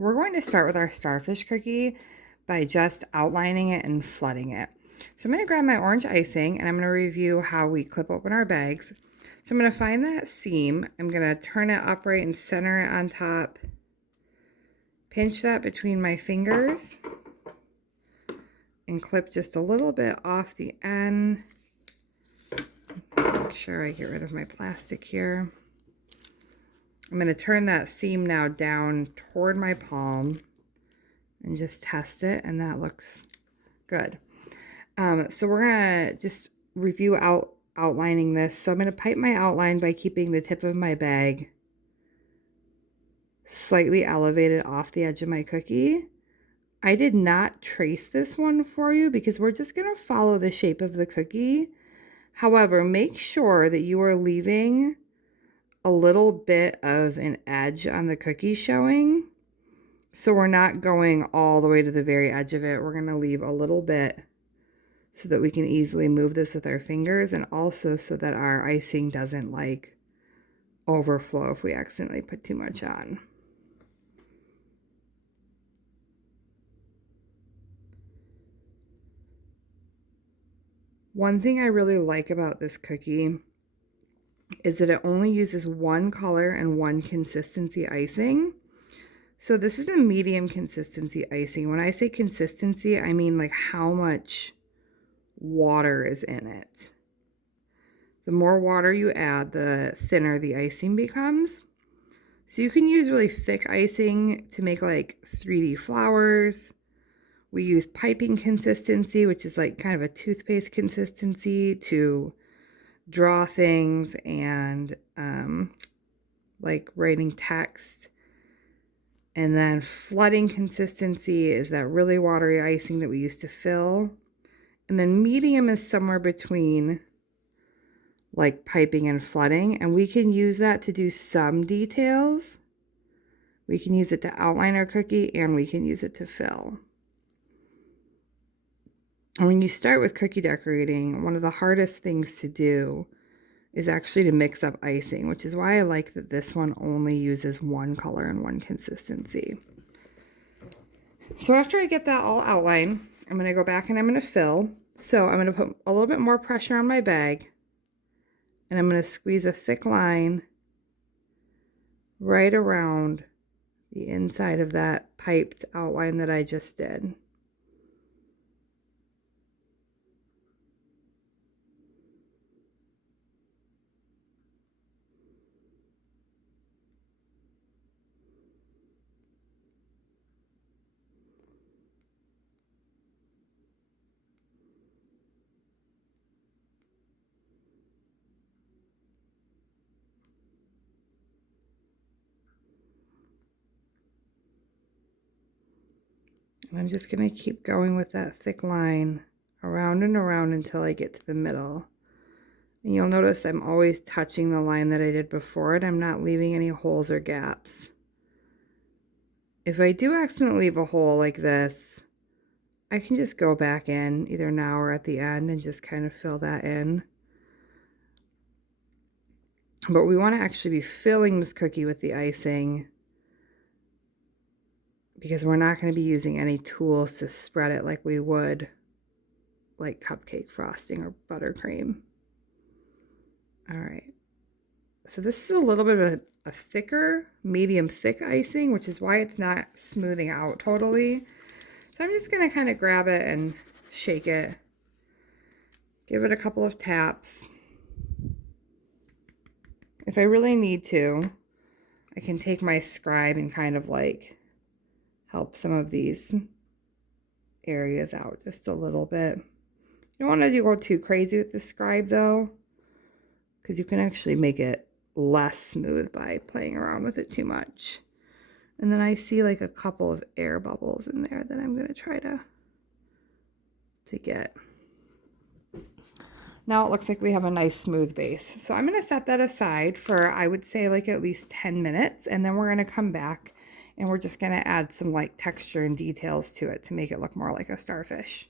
We're going to start with our starfish cookie by just outlining it and flooding it. So I'm going to grab my orange icing and I'm going to review how we clip open our bags. So I'm going to find that seam. I'm going to turn it upright and center it on top. Pinch that between my fingers and clip just a little bit off the end. Make sure I get rid of my plastic here. I'm going to turn that seam now down toward my palm and just test it, and that looks good. So we're going to just review outlining this. So I'm going to pipe my outline by keeping the tip of my bag slightly elevated off the edge of my cookie. I did not trace this one for you because we're just going to follow the shape of the cookie. However, make sure that you are leaving a little bit of an edge on the cookie showing. So we're not going all the way to the very edge of it. We're going to leave a little bit so that we can easily move this with our fingers, and also so that our icing doesn't like overflow if we accidentally put too much on. One thing I really like about this cookie is that it only uses one color and one consistency icing. So this is a medium consistency icing. When I say consistency, I mean like how much water is in it. The more water you add, the thinner the icing becomes. So you can use really thick icing to make like 3D flowers. We use piping consistency, which is like kind of a toothpaste consistency, to draw things and like writing text. And then flooding consistency is that really watery icing that we use to fill. And then medium is somewhere between like piping and flooding, and we can use that to do some details. We can use it to outline our cookie, and we can use it to fill. And when you start with cookie decorating, one of the hardest things to do is actually to mix up icing, which is why I like that this one only uses one color and one consistency. So after I get that all outlined, I'm going to go back and I'm going to fill. So I'm going to put a little bit more pressure on my bag, and I'm going to squeeze a thick line right around the inside of that piped outline that I just did. I'm just going to keep going with that thick line around and around until I get to the middle. And you'll notice I'm always touching the line that I did before it. I'm not leaving any holes or gaps. If I do accidentally leave a hole like this, I can just go back in either now or at the end and just kind of fill that in. But we want to actually be filling this cookie with the icing, because we're not going to be using any tools to spread it like we would like cupcake frosting or buttercream. All right. So this is a little bit of a thicker, medium thick icing, which is why it's not smoothing out totally. So I'm just going to kind of grab it and shake it. Give it a couple of taps. If I really need to, I can take my scribe and kind of like help some of these areas out just a little bit. You don't want to go too crazy with the scribe though, because you can actually make it less smooth by playing around with it too much. And then I see like a couple of air bubbles in there that I'm going to try to get. Now it looks like we have a nice smooth base. So I'm going to set that aside for, I would say, like at least 10 minutes. And then we're going to come back and we're just going to add some like texture and details to it to make it look more like a starfish.